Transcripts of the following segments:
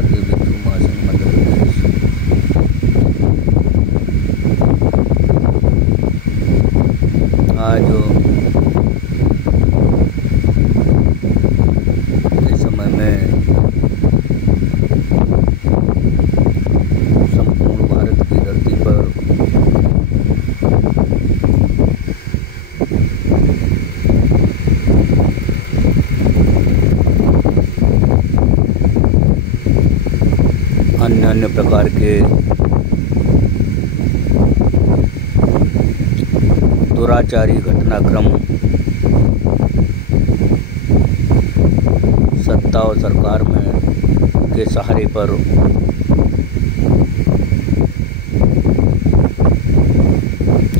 भारतीय भिक्षु महासंघ मध्य प्रदेश। आज के समय में संपूर्ण भारत की धरती पर अन्य प्रकार के दुराचारी घटनाक्रम सत्ता और सरकार में के सहारे पर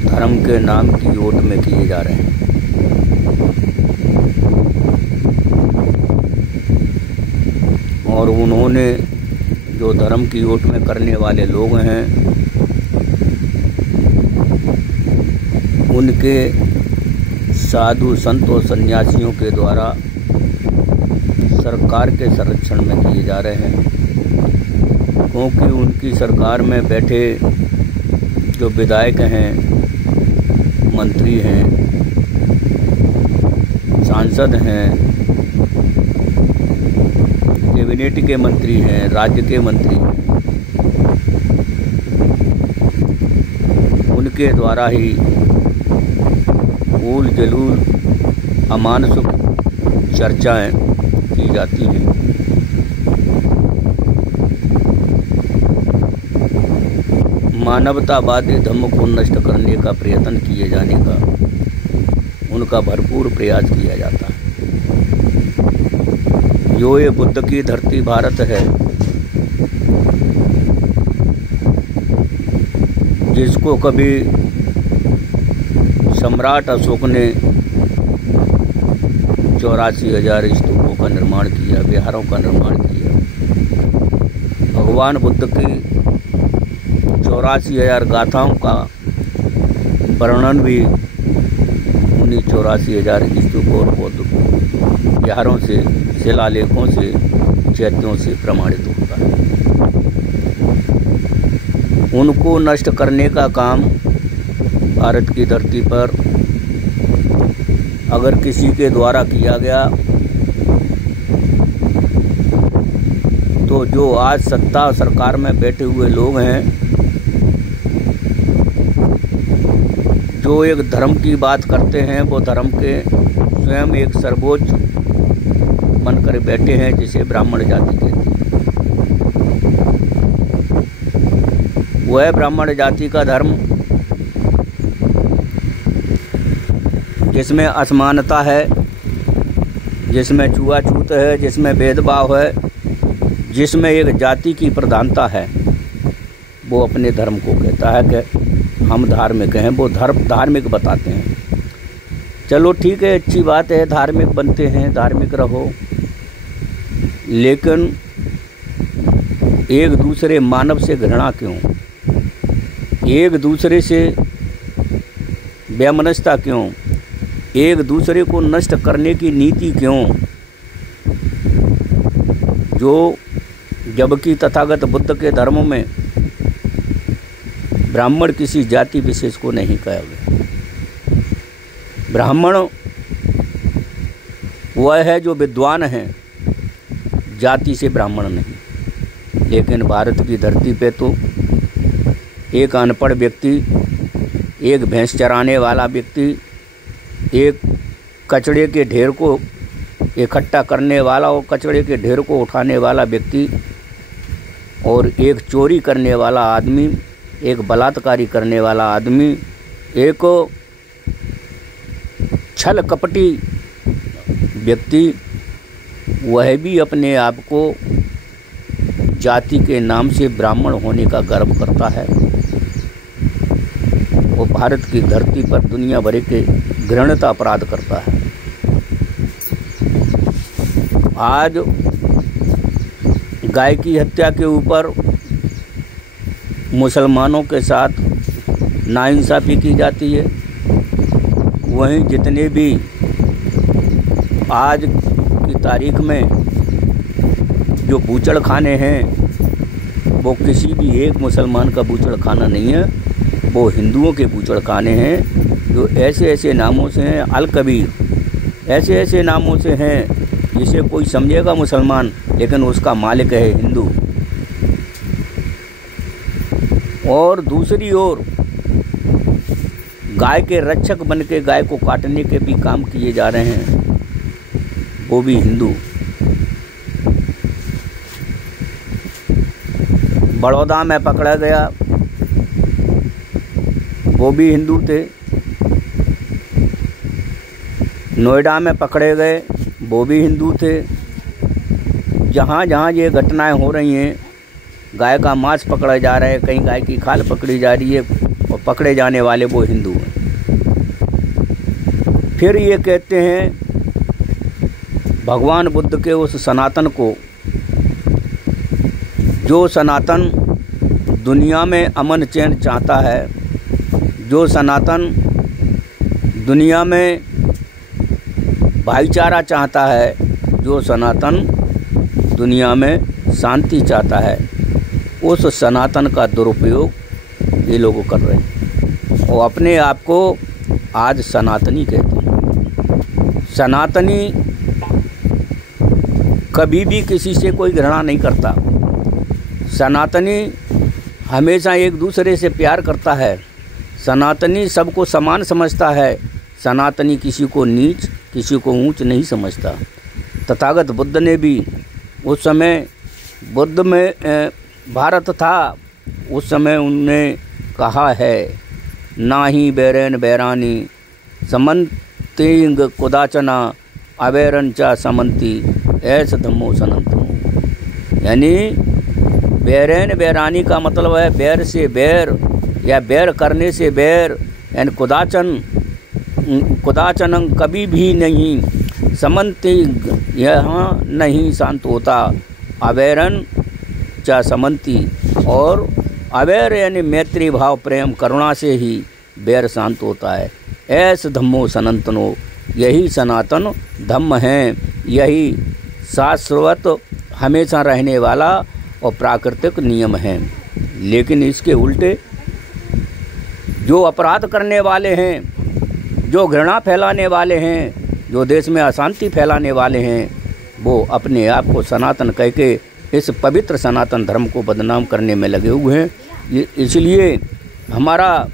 धर्म के नाम की ओट में किए जा रहे हैं। और उन्होंने जो धर्म की ओट में करने वाले लोग हैं उनके साधु संत और सन्यासियों के द्वारा सरकार के संरक्षण में किए जा रहे हैं, क्योंकि उनकी सरकार में बैठे जो विधायक हैं, मंत्री हैं, सांसद हैं, कैबिनेट के मंत्री हैं, राज्य के मंत्री हैं, उनके द्वारा ही ऊल जलूल अमानसुक चर्चाएं की जाती हैं। मानवतावादी धर्म को नष्ट करने का प्रयत्न किए जाने का उनका भरपूर प्रयास किया जाता है। जो ये बुद्ध की धरती भारत है, जिसको कभी सम्राट अशोक ने 84,000 स्तूपों का निर्माण किया, विहारों का निर्माण किया। भगवान बुद्ध की 84,000 गाथाओं का वर्णन भी उन्हीं 84,000 स्तूपों और विहारों से, शिलालेखों से, चैत्यों से प्रमाणित होता है। उनको नष्ट करने का काम भारत की धरती पर अगर किसी के द्वारा किया गया तो जो आज सत्ता सरकार में बैठे हुए लोग हैं, जो एक धर्म की बात करते हैं, वो धर्म के स्वयं एक सर्वोच्च बनकर बैठे हैं, जिसे ब्राह्मण जाति कहते हैं। वह ब्राह्मण जाति का धर्म जिसमें असमानता है, जिसमें छुआछूत है, जिसमें भेदभाव है, जिसमें एक जाति की प्रधानता है, वो अपने धर्म को कहता है कि हम धार्मिक हैं। वो धार्मिक बताते हैं। चलो ठीक है, अच्छी बात है, धार्मिक बनते हैं, धार्मिक रहो, लेकिन एक दूसरे मानव से घृणा क्यों? एक दूसरे से वैमनस्यता क्यों? एक दूसरे को नष्ट करने की नीति क्यों? जो जबकि तथागत बुद्ध के धर्म में ब्राह्मण किसी जाति विशेष को नहीं कहा गया। ब्राह्मण वह है जो विद्वान है, जाति से ब्राह्मण नहीं। लेकिन भारत की धरती पे तो एक अनपढ़ व्यक्ति, एक भैंस चराने वाला व्यक्ति, एक कचड़े के ढेर को इकट्ठा करने वाला और कचड़े के ढेर को उठाने वाला व्यक्ति, और एक चोरी करने वाला आदमी, एक बलात्कारी करने वाला आदमी, एक छल कपटी व्यक्ति, वह भी अपने आप को जाति के नाम से ब्राह्मण होने का गर्व करता है। वो भारत की धरती पर दुनिया भर के घृणित अपराध करता है। आज गाय की हत्या के ऊपर मुसलमानों के साथ नाइंसाफ़ी की जाती है, वहीं जितने भी आज की तारीख में जो बूचड़खाने हैं वो किसी भी एक मुसलमान का बूचड़खाना नहीं है, वो हिंदुओं के बूचड़खाने हैं जो ऐसे ऐसे नामों से हैं। अल कबीर ऐसे ऐसे नामों से हैं जिसे कोई समझेगा मुसलमान लेकिन उसका मालिक है हिंदू। और दूसरी ओर गाय के रक्षक बन के गाय को काटने के भी काम किए जा रहे हैं, वो भी हिंदू। बड़ौदा में पकड़ा गया, वो भी हिंदू थे। नोएडा में पकड़े गए, वो भी हिंदू थे। जहाँ जहाँ ये घटनाएं हो रही हैं, गाय का मांस पकड़ा जा रहा है, कहीं गाय की खाल पकड़ी जा रही है, और पकड़े जाने वाले वो हिंदू हैं। फिर ये कहते हैं भगवान बुद्ध के उस सनातन को, जो सनातन दुनिया में अमन चैन चाहता है, जो सनातन दुनिया में भाईचारा चाहता है, जो सनातन दुनिया में शांति चाहता है, उस सनातन का दुरुपयोग ये लोग कर रहे हैं और अपने आप को आज सनातनी कहते हैं। सनातनी कभी भी किसी से कोई घृणा नहीं करता। सनातनी हमेशा एक दूसरे से प्यार करता है। सनातनी सबको समान समझता है। सनातनी किसी को नीच, किसी को ऊंच नहीं समझता। तथागत बुद्ध ने भी उस समय बुद्ध में भारत था, उस समय उनने कहा है, ना ही बैरन बैरानी समन्तिंग कुदाचना अवैरन चा समन्ति ऐस धम्मो सनंतो। यानी बैरन बैरानी का मतलब है बैर से बैर या बैर करने से बैर, यानी कुदाचन कभी भी नहीं, समन्ति यहाँ नहीं शांत होता, अवैरन चा समन्ति, और अवैर यानी मैत्री भाव प्रेम करुणा से ही बैर शांत होता है। ऐस धम्मो सनातनो, यही सनातन धम्म है, यही शाश्वत हमेशा रहने वाला और प्राकृतिक नियम है। लेकिन इसके उल्टे जो अपराध करने वाले हैं, जो घृणा फैलाने वाले हैं, जो देश में अशांति फैलाने वाले हैं, वो अपने आप को सनातन कह के इस पवित्र सनातन धर्म को बदनाम करने में लगे हुए हैं। इसलिए हमारा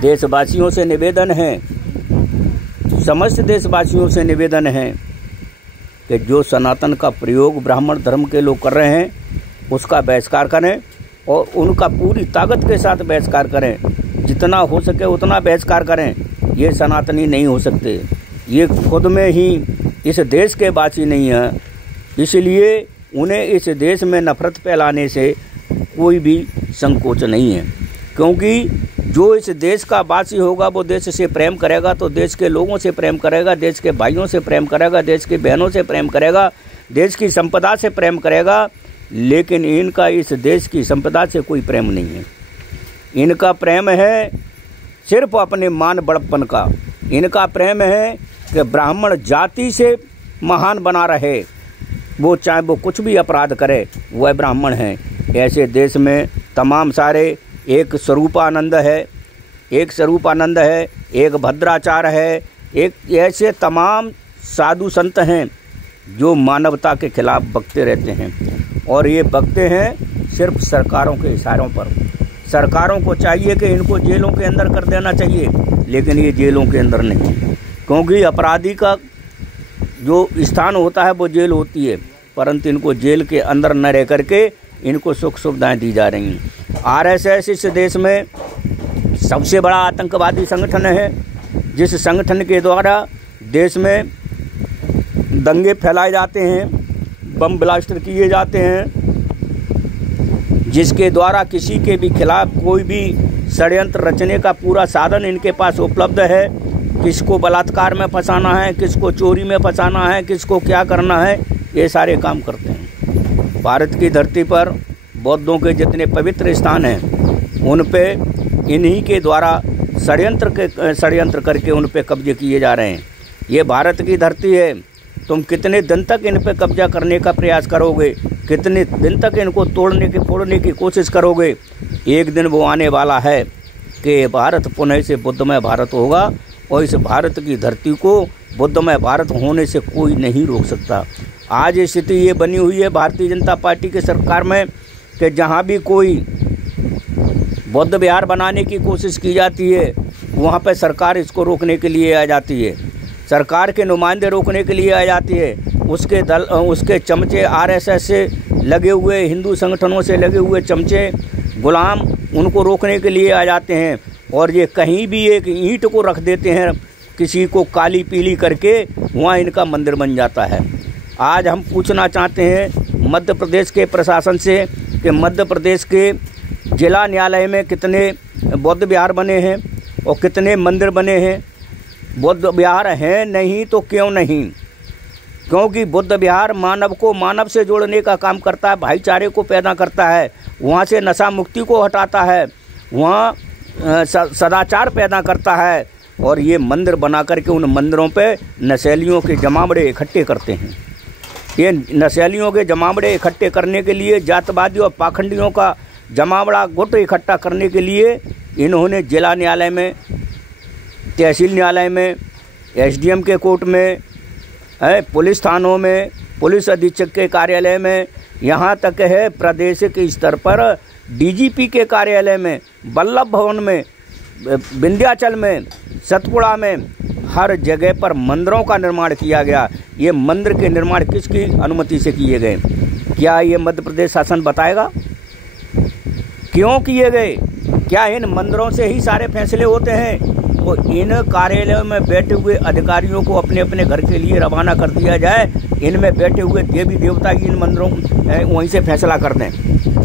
देशवासियों से निवेदन है, समस्त देशवासियों से निवेदन है कि जो सनातन का प्रयोग ब्राह्मण धर्म के लोग कर रहे हैं उसका बहिष्कार करें और उनका पूरी ताकत के साथ बहिष्कार करें। जितना हो सके उतना बहिष्कार करें। ये सनातनी नहीं हो सकते, ये खुद में ही इस देश के वासी नहीं हैं, इसलिए उन्हें इस देश में नफरत फैलाने से कोई भी संकोच नहीं है। क्योंकि जो इस देश का वासी होगा वो देश से प्रेम करेगा, तो देश के लोगों से प्रेम करेगा, देश के भाइयों से प्रेम करेगा, देश की बहनों से प्रेम करेगा, देश की संपदा से प्रेम करेगा। लेकिन इनका इस देश की संपदा से कोई प्रेम नहीं है। इनका प्रेम है सिर्फ अपने मान बड़प्पन का। इनका प्रेम है कि ब्राह्मण जाति से महान बना रहे, वो चाहे वो कुछ भी अपराध करे, वह ब्राह्मण हैं। ऐसे देश में तमाम सारे एक स्वरूपानंद है, एक स्वरूपानंद है, एक भद्राचार्य है, एक ऐसे तमाम साधु संत हैं जो मानवता के खिलाफ बकते रहते हैं। और ये बकते हैं सिर्फ सरकारों के इशारों पर। सरकारों को चाहिए कि इनको जेलों के अंदर कर देना चाहिए, लेकिन ये जेलों के अंदर नहीं, क्योंकि अपराधी का जो स्थान होता है वो जेल होती है, परंतु इनको जेल के अंदर न रह करके इनको सुख सुविधाएं दी जा रही हैं। आरएसएस इस देश में सबसे बड़ा आतंकवादी संगठन है, जिस संगठन के द्वारा देश में दंगे फैलाए जाते हैं, बम ब्लास्टर किए जाते हैं, जिसके द्वारा किसी के भी खिलाफ कोई भी षड्यंत्र रचने का पूरा साधन इनके पास उपलब्ध है। किसको बलात्कार में फंसाना है, किसको चोरी में फंसाना है, किसको क्या करना है, ये सारे काम करते हैं। भारत की धरती पर बौद्धों के जितने पवित्र स्थान हैं उन पे इन्हीं के द्वारा षड्यंत्र करके उन पे कब्जे किए जा रहे हैं। ये भारत की धरती है, तुम कितने दिन तक इन पे कब्जा करने का प्रयास करोगे, कितने दिन तक इनको तोड़ने की फोड़ने की कोशिश करोगे। एक दिन वो आने वाला है कि भारत पुनः से बुद्धमय भारत होगा, और इस भारत की धरती को बुद्धमय भारत होने से कोई नहीं रोक सकता। आज स्थिति ये बनी हुई है भारतीय जनता पार्टी की सरकार में कि जहाँ भी कोई बौद्ध विहार बनाने की कोशिश की जाती है, वहाँ पर सरकार इसको रोकने के लिए आ जाती है, सरकार के नुमाइंदे रोकने के लिए आ जाती है। उसके चमचे आरएसएस से लगे हुए, हिंदू संगठनों से लगे हुए चमचे गुलाम उनको रोकने के लिए आ जाते हैं, और ये कहीं भी एक ईंट को रख देते हैं किसी को काली पीली करके, वहाँ इनका मंदिर बन जाता है। आज हम पूछना चाहते हैं मध्य प्रदेश के प्रशासन से कि मध्य प्रदेश के जिला न्यायालय में कितने बौद्ध विहार बने हैं और कितने मंदिर बने हैं। बौद्ध विहार हैं नहीं तो क्यों नहीं? क्योंकि बुद्ध विहार मानव को मानव से जोड़ने का काम करता है, भाईचारे को पैदा करता है, वहाँ से नशा मुक्ति को हटाता है, वहाँ सदाचार पैदा करता है, और ये मंदिर बना करके उन मंदिरों पे नशेलियों के जमावड़े इकट्ठे करते हैं। ये नशेलियों के जमावड़े इकट्ठे करने के लिए, जातवादियों और पाखंडियों का जमावड़ा गुट इकट्ठा करने के लिए इन्होंने जिला न्यायालय में, तहसील न्यायालय में, एसडीएम के कोर्ट में, पुलिस थानों में, पुलिस अधीक्षक के कार्यालय में, यहाँ तक है प्रदेश के स्तर पर डीजीपी के कार्यालय में, वल्लभ भवन में, विंध्याचल में, सतपुड़ा में, हर जगह पर मंदिरों का निर्माण किया गया। ये मंदिर के निर्माण किसकी अनुमति से किए गए? क्या ये मध्य प्रदेश शासन बताएगा क्यों किए गए? क्या इन मंदिरों से ही सारे फैसले होते हैं? तो इन कार्यालयों में बैठे हुए अधिकारियों को अपने अपने घर के लिए रवाना कर दिया जाए, इनमें बैठे हुए देवी देवता इन मंदिरों वहीं से फैसला कर दें,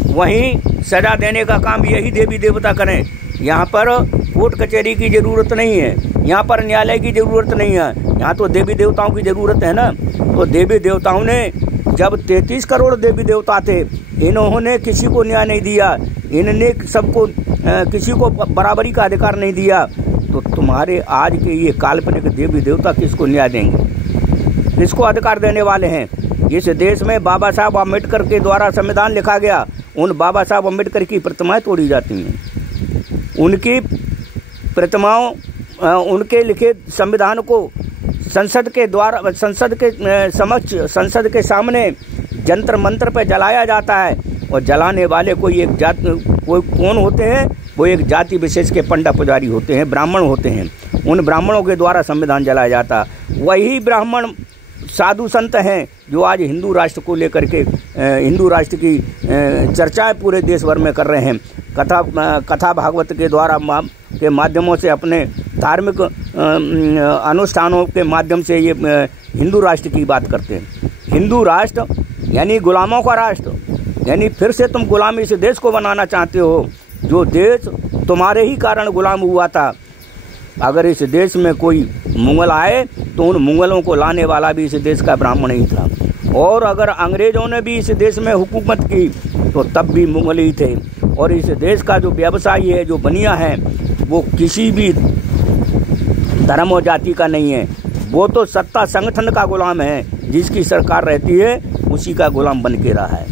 वहीं सजा देने का काम यही देवी देवता करें। यहाँ पर कोर्ट कचहरी की ज़रूरत नहीं है, यहाँ पर न्यायालय की ज़रूरत नहीं है, यहाँ तो देवी देवताओं की ज़रूरत है ना। तो देवी देवताओं ने, जब 33 करोड़ देवी देवता थे, इन्होंने किसी को न्याय नहीं दिया, इन्होंने सबको किसी को बराबरी का अधिकार नहीं दिया, तो तुम्हारे आज के ये काल्पनिक देवी देवता किसको न्याय देंगे, किसको अधिकार देने वाले हैं? इस देश में बाबा साहब अम्बेडकर के द्वारा संविधान लिखा गया, उन बाबा साहब अम्बेडकर की प्रतिमाएं तोड़ी जाती हैं, उनकी प्रतिमाओं, उनके लिखे संविधान को संसद के द्वारा, संसद के समक्ष, संसद के सामने जंतर मंत्र पर जलाया जाता है, और जलाने वाले कोई एक कोई कौन होते हैं? वो एक जाति विशेष के पंडा पुजारी होते हैं, ब्राह्मण होते हैं। उन ब्राह्मणों के द्वारा संविधान जलाया जाता। वही ब्राह्मण साधु संत हैं जो आज हिंदू राष्ट्र को लेकर के, हिंदू राष्ट्र की चर्चाएं पूरे देश भर में कर रहे हैं। कथा भागवत के द्वारा के माध्यमों से, अपने धार्मिक अनुष्ठानों के माध्यम से ये हिंदू राष्ट्र की बात करते हैं। हिंदू राष्ट्र यानी गुलामों का राष्ट्र, यानी फिर से तुम गुलामी इस देश को बनाना चाहते हो, जो देश तुम्हारे ही कारण गुलाम हुआ था। अगर इस देश में कोई मुगल आए तो उन मुगलों को लाने वाला भी इस देश का ब्राह्मण ही था, और अगर अंग्रेजों ने भी इस देश में हुकूमत की तो तब भी मुगल ही थे। और इस देश का जो व्यवसायी है, जो बनिया है, वो किसी भी धर्म और जाति का नहीं है, वो तो सत्ता संगठन का गुलाम है, जिसकी सरकार रहती है उसी का गुलाम बन के रहा है।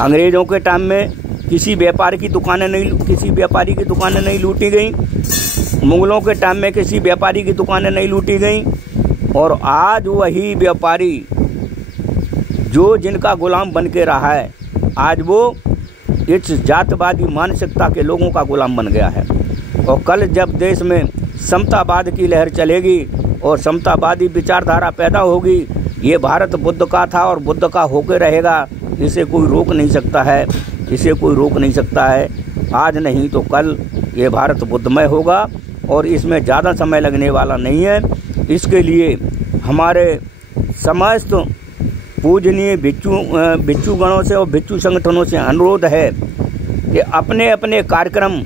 अंग्रेजों के टाइम में किसी व्यापारी की दुकानें नहीं लूटी गई, मुगलों के टाइम में किसी व्यापारी की दुकानें नहीं लूटी गई, और आज वही व्यापारी जो जिनका गुलाम बन के रहा है, आज वो इस जातवादी मानसिकता के लोगों का गुलाम बन गया है। और कल जब देश में समतावाद की लहर चलेगी और समतावादी विचारधारा पैदा होगी, ये भारत बुद्ध का था और बुद्ध का होकर रहेगा, इसे कोई रोक नहीं सकता है, इसे कोई रोक नहीं सकता है। आज नहीं तो कल ये भारत बुद्धमय होगा, और इसमें ज़्यादा समय लगने वाला नहीं है। इसके लिए हमारे समस्त पूजनीय भिक्षु गणों से और भिक्षु संगठनों से अनुरोध है कि अपने अपने कार्यक्रम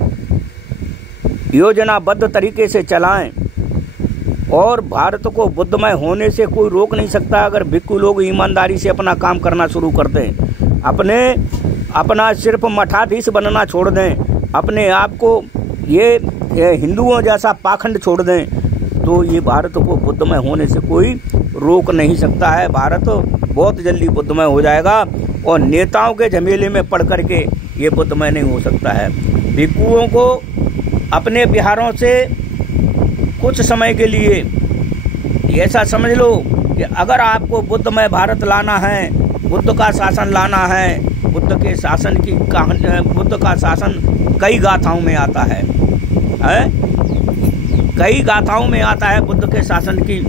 योजनाबद्ध तरीके से चलाएं, और भारत को बुद्धमय होने से कोई रोक नहीं सकता अगर भिक्षु लोग ईमानदारी से अपना काम करना शुरू कर दें, अपना सिर्फ मठाधीश बनना छोड़ दें, अपने आप को ये हिंदुओं जैसा पाखंड छोड़ दें, तो ये भारत को बुद्धमय होने से कोई रोक नहीं सकता है। भारत बहुत जल्दी बुद्धमय हो जाएगा और नेताओं के झमेले में पड़ करके ये बुद्धमय नहीं हो सकता है। भिक्षुओं को अपने बिहारों से कुछ समय के लिए ऐसा समझ लो कि अगर आपको बुद्धमय भारत लाना है, बुद्ध का शासन लाना है, बुद्ध के शासन की कहानी, बुद्ध का शासन कई गाथाओं में आता है, कई गाथाओं में आता है। बुद्ध के शासन की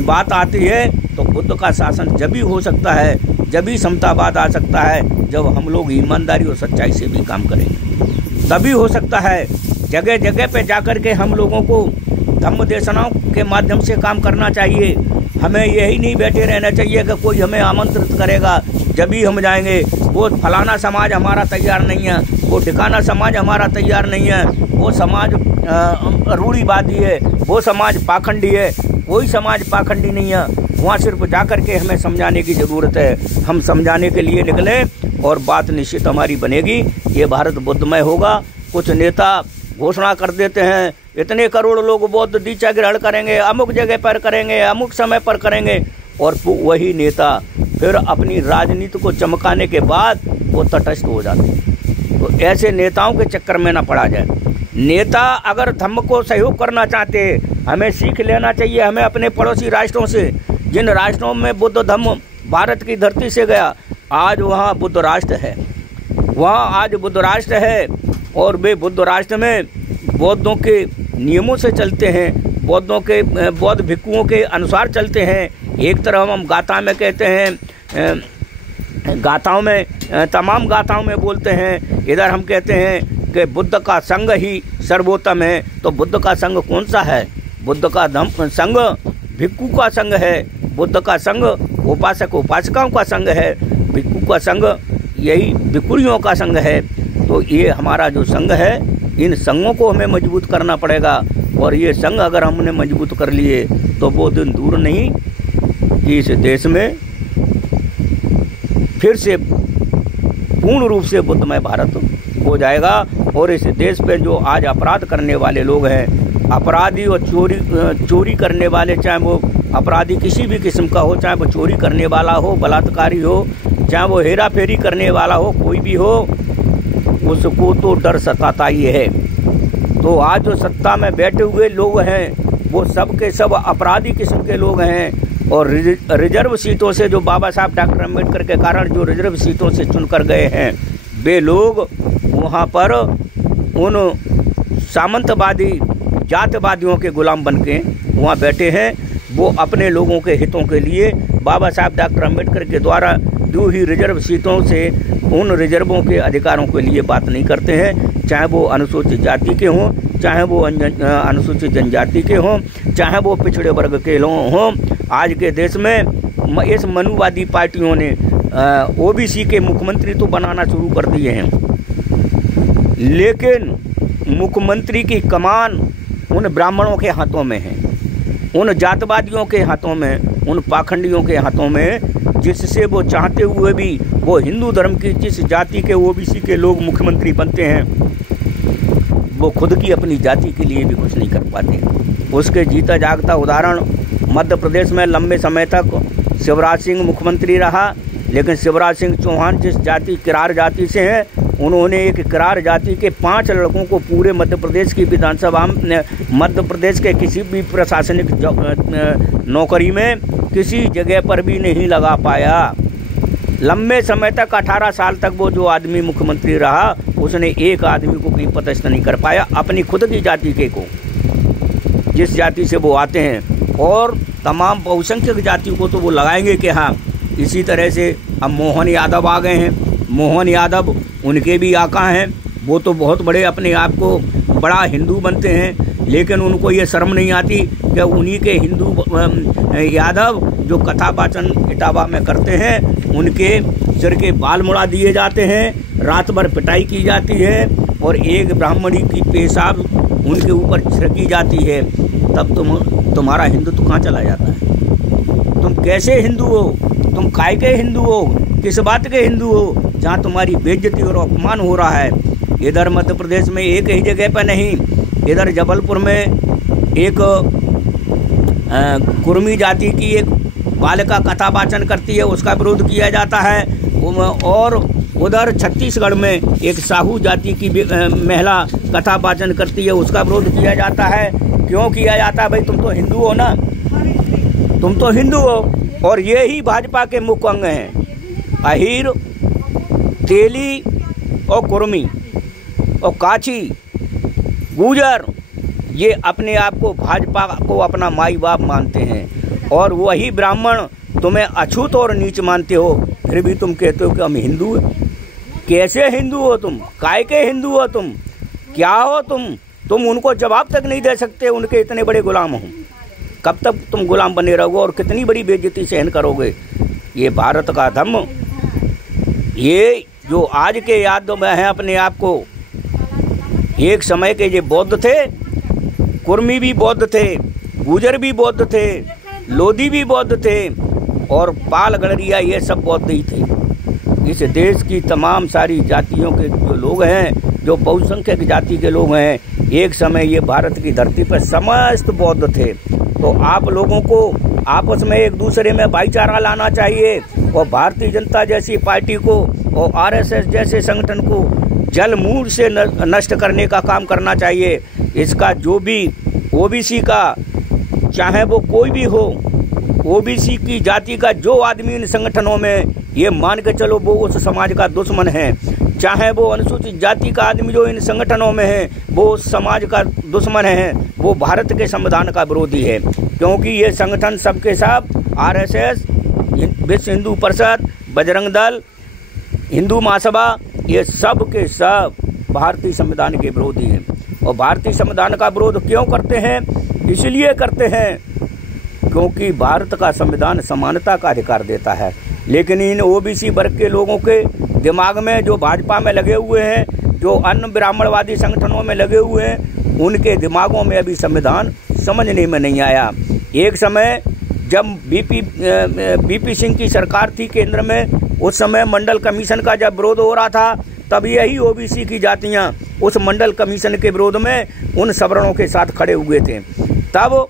बात आती है तो बुद्ध का शासन जब भी हो सकता है, जब भी समतावाद आ सकता है, जब हम लोग ईमानदारी और सच्चाई से भी काम करेंगे तभी हो सकता है। जगह जगह पे जाकर के हम लोगों को धम्म देशनाओं के माध्यम से काम करना चाहिए। हमें यही नहीं बैठे रहना चाहिए कि कोई हमें आमंत्रित करेगा जब भी हम जाएंगे। वो फलाना समाज हमारा तैयार नहीं है, वो ठिकाना समाज हमारा तैयार नहीं है, वो समाज रूढ़िवादी है, वो समाज पाखंडी है। कोई समाज पाखंडी नहीं है। वहाँ सिर्फ जाकर के हमें समझाने की ज़रूरत है। हम समझाने के लिए निकले और बात निश्चित हमारी बनेगी। ये भारत बुद्धमय होगा। कुछ नेता घोषणा कर देते हैं इतने करोड़ लोग बौद्ध दीक्षा ग्रहण करेंगे, अमुक जगह पर करेंगे, अमुक समय पर करेंगे, और वही नेता फिर अपनी राजनीति को चमकाने के बाद वो तटस्थ हो जाते हैं। तो ऐसे नेताओं के चक्कर में ना पड़ा जाए। नेता अगर धम्म को सहयोग करना चाहते हैं, हमें सीख लेना चाहिए। हमें अपने पड़ोसी राष्ट्रों से, जिन राष्ट्रों में बुद्ध धम्म भारत की धरती से गया, आज वहाँ बुद्ध राष्ट्र है, वहाँ आज बुद्ध राष्ट्र है और वे बुद्ध राष्ट्र में बौद्धों के नियमों से चलते हैं, बौद्ध भिक्षुओं के अनुसार चलते हैं। एक तरफ हम गाथा में कहते हैं, गाथाओं में, तमाम गाथाओं में बोलते हैं, इधर हम कहते हैं कि बुद्ध का संग ही सर्वोत्तम है। तो बुद्ध का संग कौन सा है? बुद्ध का संग भिक्षु का संग है, बुद्ध का संग उपासक उपासिकाओं का संग है, भिक्षु का संग यही भिक्षुणियों का संग है। तो ये हमारा जो संघ है, इन संघों को हमें मजबूत करना पड़ेगा। और ये संघ अगर हमने मजबूत कर लिए तो वो दिन दूर नहीं कि इस देश में फिर से पूर्ण रूप से बुद्धमय भारत हो जाएगा। और इस देश पे जो आज अपराध करने वाले लोग हैं, अपराधी और चोरी करने वाले, चाहे वो अपराधी किसी भी किस्म का हो, चाहे वो चोरी करने वाला हो, बलात्कारी हो, चाहे वो हेरा फेरी करने वाला हो, कोई भी हो, उसको तो डर सताता ही है। तो आज जो सत्ता में बैठे हुए लोग हैं वो सब के सब अपराधी किस्म के लोग हैं। और रिजर्व सीटों से जो बाबा साहब डॉक्टर अम्बेडकर के कारण जो रिजर्व सीटों से चुनकर गए हैं, वे लोग वहाँ पर उन सामंतवादी जातिवादियों के गुलाम बन के वहाँ बैठे हैं। वो अपने लोगों के हितों के लिए बाबा साहब डॉक्टर अम्बेडकर के द्वारा जो ही रिजर्व सीटों से उन रिजर्वों के अधिकारों के लिए बात नहीं करते हैं। चाहे वो अनुसूचित जाति के हों, चाहे वो अनुसूचित जनजाति के हों, चाहे वो पिछड़े वर्ग के लोग हों। आज के देश में इस मनुवादी पार्टियों ने ओबीसी के मुख्यमंत्री तो बनाना शुरू कर दिए हैं, लेकिन मुख्यमंत्री की कमान उन ब्राह्मणों के हाथों में है, उन जातवादियों के हाथों में, उन पाखंडियों के हाथों में, जिससे वो चाहते हुए भी वो हिंदू धर्म की जिस जाति के ओबीसी के लोग मुख्यमंत्री बनते हैं, वो खुद की अपनी जाति के लिए भी कुछ नहीं कर पाते। उसके जीता जागता उदाहरण मध्य प्रदेश में लंबे समय तक शिवराज सिंह मुख्यमंत्री रहा, लेकिन शिवराज सिंह चौहान जिस जाति किरार जाति से हैं, उन्होंने एक किरार जाति के 5 लड़कों को पूरे मध्य प्रदेश की विधानसभा में, मध्य प्रदेश के किसी भी प्रशासनिक नौकरी में किसी जगह पर भी नहीं लगा पाया। लंबे समय तक 18 साल तक वो जो आदमी मुख्यमंत्री रहा, उसने एक आदमी को भी पदस्थ नहीं कर पाया, अपनी खुद की जाति के को, जिस जाति से वो आते हैं। और तमाम बहुसंख्यक जातियों को तो वो लगाएंगे कि हाँ। इसी तरह से अब मोहन यादव आ गए हैं। मोहन यादव उनके भी आका हैं, वो तो बहुत बड़े अपने आप को बड़ा हिंदू बनते हैं, लेकिन उनको ये शर्म नहीं आती कि उन्हीं के हिंदू यादव जो कथा वाचन इटावा में करते हैं, उनके सिर के बाल मुड़ा दिए जाते हैं, रात भर पिटाई की जाती है और एक ब्राह्मणी की पेशाब उनके ऊपर छिड़की जाती है। तब तुम्हारा हिंदुत्व कहाँ चला जाता है? तुम कैसे हिंदू हो? तुम काय के हिंदू हो? किस बात के हिंदू हो जहाँ तुम्हारी बेइज्जती और अपमान हो रहा है? इधर मध्य प्रदेश में एक ही जगह पर नहीं, इधर जबलपुर में एक कुर्मी जाति की एक बालिका कथा वाचन करती है उसका विरोध किया जाता है। और उधर छत्तीसगढ़ में एक साहू जाति की महिला कथा वाचन करती है उसका विरोध किया जाता है। क्यों किया जाता है? भाई तुम तो हिंदू हो ना, तुम तो हिंदू हो। और ये ही भाजपा के मुख्य अंग हैं, अहीर, तेली और कुर्मी और काची, गुजर, ये अपने आप को भाजपा को अपना माई बाप मानते हैं। और वही ब्राह्मण तुम्हें अछूत और नीच मानते हो, फिर भी तुम कहते हो कि हम हिंदू हैं। कैसे हिंदू हो तुम? काय के हिंदू हो तुम? क्या हो तुम उनको जवाब तक नहीं दे सकते, उनके इतने बड़े गुलाम हो। कब तक तुम गुलाम बने रहोगे और कितनी बड़ी बेइज्जती सहन करोगे? ये भारत का धर्म, ये जो आज के याद में है अपने आप को, एक समय के ये बौद्ध थे, कुर्मी भी बौद्ध थे, गुजर भी बौद्ध थे, लोधी भी बौद्ध थे और पाल गडरिया, ये सब बौद्ध ही थे। इस देश की तमाम सारी जातियों के जो लोग हैं, जो बहुसंख्यक जाति के लोग हैं, एक समय ये भारत की धरती पर समस्त बौद्ध थे। तो आप लोगों को आपस में एक दूसरे में भाईचारा लाना चाहिए और भारतीय जनता जैसी पार्टी को और आरएसएस जैसे संगठन को जल मूल से नष्ट करने का काम करना चाहिए। इसका जो भी ओबीसी का, चाहे वो कोई भी हो, ओबीसी की जाति का जो आदमी इन संगठनों में, ये मान के चलो वो उस समाज का दुश्मन है। चाहे वो अनुसूचित जाति का आदमी जो इन संगठनों में है वो उस समाज का दुश्मन है, वो भारत के संविधान का विरोधी है। क्योंकि ये संगठन सबके सब आरएसएस, विश्व हिंदू परिषद, बजरंग दल, हिंदू महासभा, ये सब के सब भारतीय संविधान के विरोधी हैं। और भारतीय संविधान का विरोध क्यों करते हैं? इसलिए करते हैं क्योंकि भारत का संविधान समानता का अधिकार देता है। लेकिन इन ओबीसी वर्ग के लोगों के दिमाग में, जो भाजपा में लगे हुए हैं, जो अन्य ब्राह्मणवादी संगठनों में लगे हुए हैं, उनके दिमागों में अभी संविधान समझने में नहीं आया। एक समय जब बीपी सिंह की सरकार थी केंद्र में, उस समय मंडल कमीशन का जब विरोध हो रहा था, तब यही ओबीसी की जातियां उस मंडल कमीशन के विरोध में उन सवर्णों के साथ खड़े हुए थे। तब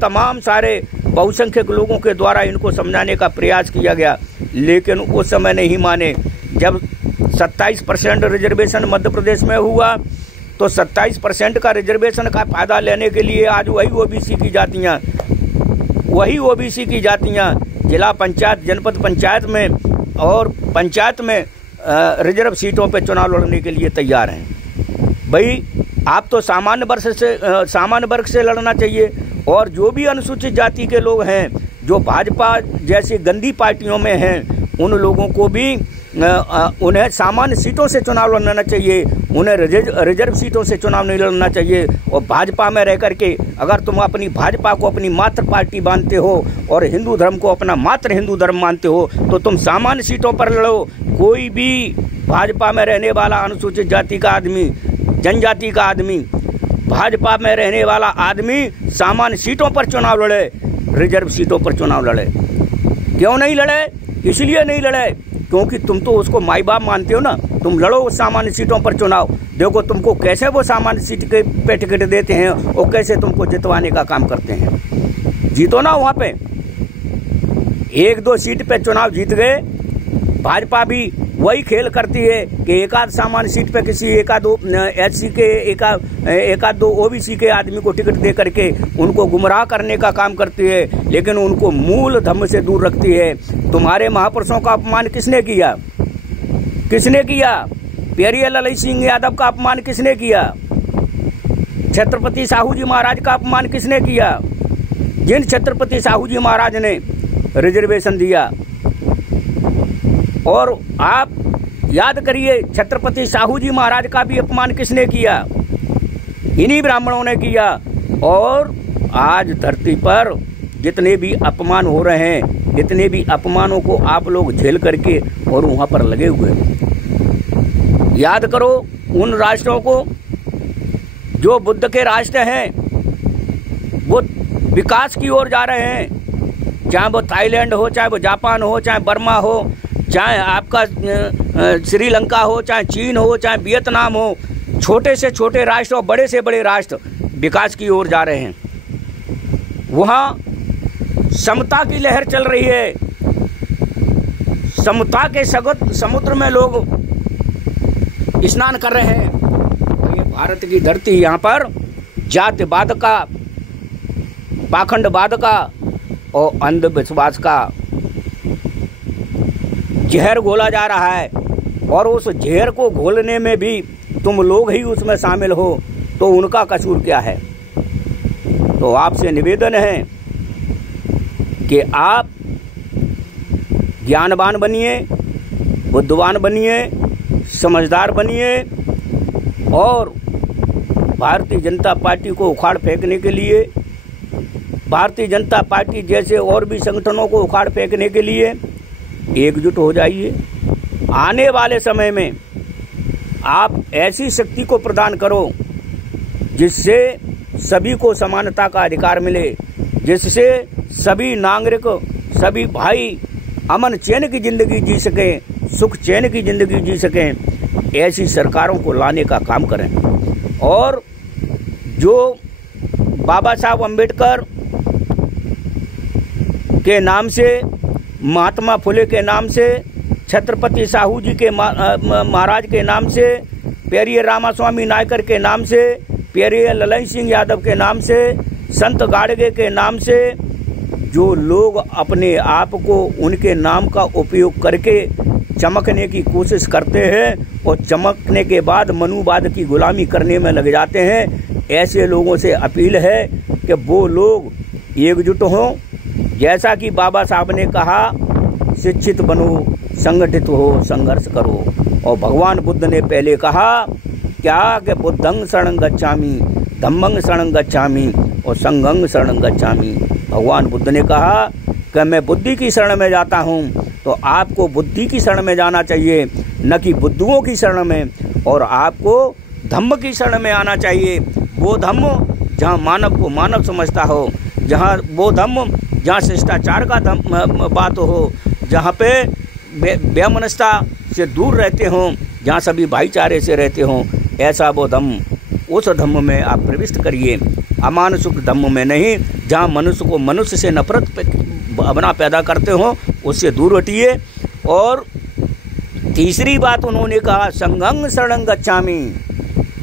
तमाम सारे बहुसंख्यक लोगों के द्वारा इनको समझाने का प्रयास किया गया, लेकिन उस समय नहीं माने। जब 27% रिजर्वेशन मध्य प्रदेश में हुआ, तो 27% का रिजर्वेशन का फायदा लेने के लिए आज वही ओबीसी की जातियां जिला पंचायत, जनपद पंचायत में और पंचायत में रिजर्व सीटों पे चुनाव लड़ने के लिए तैयार हैं। भाई आप तो सामान्य वर्ग से लड़ना चाहिए। और जो भी अनुसूचित जाति के लोग हैं, जो भाजपा जैसी गंदी पार्टियों में हैं, उन लोगों को भी उन्हें सामान्य सीटों से चुनाव लड़ना चाहिए, उन्हें रिजर्व सीटों से चुनाव नहीं लड़ना चाहिए। और भाजपा में रह करके अगर तुम अपनी भाजपा को अपनी मात्र पार्टी मानते हो और हिंदू धर्म को अपना मात्र हिंदू धर्म मानते हो, तो तुम सामान्य सीटों पर लड़ो। कोई भी भाजपा में रहने वाला अनुसूचित जाति का आदमी, जनजाति का आदमी, भाजपा में रहने वाला आदमी सामान्य सीटों पर चुनाव लड़े, रिजर्व सीटों पर चुनाव लड़े। क्यों नहीं लड़े? इसलिए नहीं लड़े क्योंकि तुम तो उसको माई बाप मानते हो ना। तुम लड़ो उस सामान्य सीटों पर चुनाव, देखो तुमको कैसे वो सामान्य सीट के पे टिकट देते हैं और कैसे तुमको जितवाने का काम करते हैं। जीतो ना वहाँ पे, 1-2 सीट पे चुनाव जीत गए। भाजपा भी वही खेल करती है कि एकाध सामान्य सीट पे किसी एकाध एससी के, एकाध 2 ओबीसी के आदमी को टिकट दे करके उनको गुमराह करने का काम करती है, लेकिन उनको मूल धर्म से दूर रखती है। तुम्हारे महापुरुषों का अपमान किसने किया? किसने किया? पेरिया ललित सिंह यादव का अपमान किसने किया? छत्रपति साहू जी महाराज का अपमान किसने किया? जिन छत्रपति साहू जी महाराज ने रिजर्वेशन दिया। और आप याद करिए, छत्रपति साहू जी महाराज का भी अपमान किसने किया? इन्हीं ब्राह्मणों ने किया। और आज धरती पर जितने भी अपमान हो रहे हैं, इतने भी अपमानों को आप लोग झेल करके और वहां पर लगे हुए हैं। याद करो उन राष्ट्रों को जो बुद्ध के राष्ट्र हैं, वो विकास की ओर जा रहे हैं। चाहे वो थाईलैंड हो, चाहे वो जापान हो, चाहे बर्मा हो, चाहे आपका श्रीलंका हो, चाहे चीन हो, चाहे वियतनाम हो, छोटे से छोटे राष्ट्र और बड़े से बड़े राष्ट्र विकास की ओर जा रहे हैं। वहाँ समता की लहर चल रही है। समता के समुद्र में लोग स्नान कर रहे हैं। तो ये भारत की धरती, यहाँ पर जातिवाद का, पाखंडवाद का और अंधविश्वास का जहर घोला जा रहा है। और उस जहर को घोलने में भी तुम लोग ही उसमें शामिल हो, तो उनका कसूर क्या है? तो आपसे निवेदन है कि आप ज्ञानवान बनिए, बुद्धिवान बनिए, समझदार बनिए और भारतीय जनता पार्टी को उखाड़ फेंकने के लिए, भारतीय जनता पार्टी जैसे और भी संगठनों को उखाड़ फेंकने के लिए एकजुट हो जाइए। आने वाले समय में आप ऐसी शक्ति को प्रदान करो जिससे सभी को समानता का अधिकार मिले, जिससे सभी नागरिक, सभी भाई अमन चैन की जिंदगी जी सकें, सुख चैन की जिंदगी जी सकें। ऐसी सरकारों को लाने का काम करें। और जो बाबा साहब अम्बेडकर के नाम से, महात्मा फुले के नाम से, छत्रपति साहू जी के महाराज के नाम से, पेरिये रामास्वामी नायकर के नाम से, पेरिये ललन सिंह यादव के नाम से, संत गाड़गे के नाम से, जो लोग अपने आप को उनके नाम का उपयोग करके चमकने की कोशिश करते हैं और चमकने के बाद मनुवाद की गुलामी करने में लग जाते हैं, ऐसे लोगों से अपील है कि वो लोग एकजुट हों। जैसा कि बाबा साहब ने कहा, शिक्षित बनो, संगठित हो, संघर्ष करो। और भगवान बुद्ध ने पहले कहा क्या कि बुद्धं शरणं गच्छामि, धम्मं शरणं गच्छामि और संघं शरणं गच्छामि। भगवान बुद्ध ने कहा कि मैं बुद्धि की शरण में जाता हूँ, तो आपको बुद्धि की शरण में जाना चाहिए, न कि बुद्धुओं की शरण में। और आपको धम्म की शरण में आना चाहिए, वो धम्म जहाँ मानव को मानव समझता हो, जहाँ वो धम्म जहाँ शिष्टाचार का बात हो, जहाँ पे वैमनस्यता से दूर रहते हों, जहाँ सभी भाईचारे से रहते हों, ऐसा वो धम्म, उस धम्म में आप प्रविष्ट करिए। अमानुषिक धम्म में नहीं, जहाँ मनुष्य को मनुष्य से नफरत भावना पैदा करते हो, उससे दूर हटिए। और तीसरी बात उन्होंने कहा, संघं शरणं गच्छामि।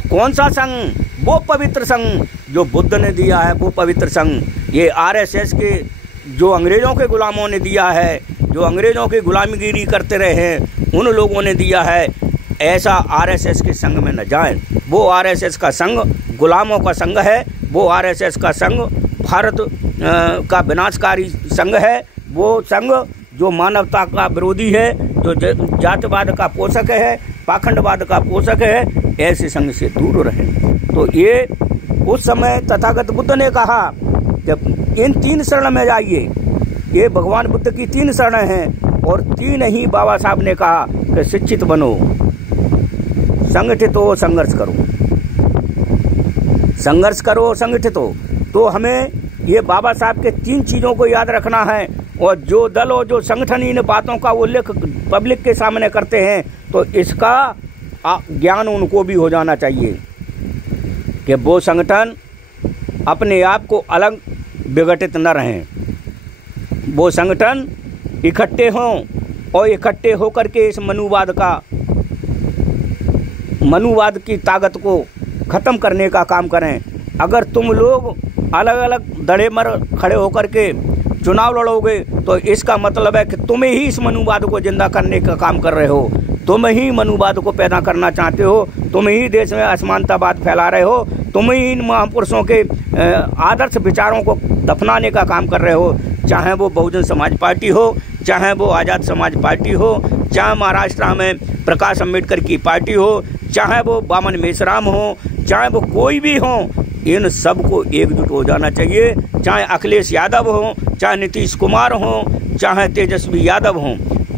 कौन सा संघ? वो पवित्र संघ जो बुद्ध ने दिया है, वो पवित्र संघ। ये आरएसएस के जो अंग्रेजों के गुलामों ने दिया है, जो अंग्रेजों की गुलामीगिरी करते रहे हैं, उन लोगों ने दिया है। ऐसा आरएसएस के संघ में न जाएं। वो आरएसएस का संघ गुलामों का संघ है, वो आरएसएस का संघ भारत का विनाशकारी संघ है, वो संघ जो मानवता का विरोधी है, जो जातिवाद का पोषक है, पाखंडवाद का पोषक है। ऐसे संघ से दूर रहे। तो ये उस समय तथागत बुद्ध ने कहा जब इन 3 शरण में जाइए। ये भगवान बुद्ध की 3 शरण हैं और 3 ही बाबा साहब ने कहा कि शिक्षित बनो, संगठित हो, संघर्ष करो, संघर्ष करो, संगठित हो। तो हमें ये बाबा साहब के 3 चीज़ों को याद रखना है। और जो दल और जो संगठन इन बातों का उल्लेख पब्लिक के सामने करते हैं, तो इसका ज्ञान उनको भी हो जाना चाहिए कि वो संगठन अपने आप को अलग विघटित न रहें। वो संगठन इकट्ठे हों और इकट्ठे होकर के इस मनुवाद की ताकत को ख़त्म करने का काम करें। अगर तुम लोग अलग अलग धड़े मर खड़े होकर के चुनाव लड़ोगे, तो इसका मतलब है कि तुम ही इस मनुवाद को जिंदा करने का काम कर रहे हो, तुम ही मनुवाद को पैदा करना चाहते हो, तुम ही देश में असमानतावाद फैला रहे हो, तुम ही इन महापुरुषों के आदर्श विचारों को दफनाने का काम कर रहे हो। चाहे वो बहुजन समाज पार्टी हो, चाहे वो आज़ाद समाज पार्टी हो, चाहे महाराष्ट्र में प्रकाश अम्बेडकर की पार्टी हो, चाहे वो वामन मेश्राम हो, चाहे वो कोई भी हो, इन सब को एकजुट हो जाना चाहिए। चाहे अखिलेश यादव हो, चाहे नीतीश कुमार हो, चाहे तेजस्वी यादव हो,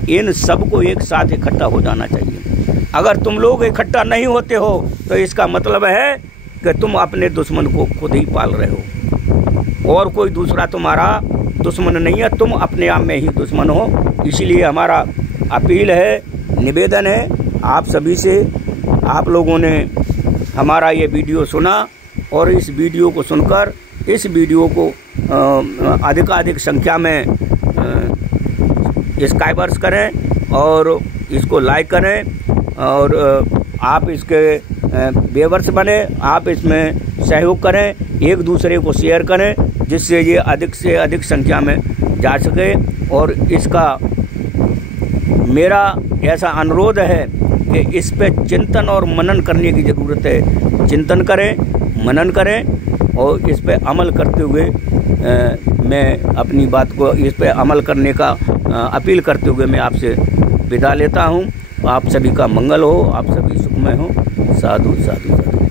इन सब को एक साथ इकट्ठा हो जाना चाहिए। अगर तुम लोग इकट्ठा नहीं होते हो, तो इसका मतलब है कि तुम अपने दुश्मन को खुद ही पाल रहे हो और कोई दूसरा तुम्हारा दुश्मन नहीं है, तुम अपने आप में ही दुश्मन हो। इसलिए हमारा अपील है, निवेदन है आप सभी से, आप लोगों ने हमारा ये वीडियो सुना और इस वीडियो को सुनकर इस वीडियो को अधिकाधिक संख्या में सब्सक्राइबर्स करें और इसको लाइक करें और आप इसके व्यूअर्स बने, आप इसमें सहयोग करें, एक दूसरे को शेयर करें जिससे ये अधिक से अधिक संख्या में जा सके। और इसका मेरा ऐसा अनुरोध है कि इस पे चिंतन और मनन करने की ज़रूरत है। चिंतन करें, मनन करें और इस पे अमल करते हुए मैं अपनी बात को इस पे अमल करने का अपील करते हुए मैं आपसे विदा लेता हूँ। आप सभी का मंगल हो, आप सभी सुखमय हो। साधु साधु साधु।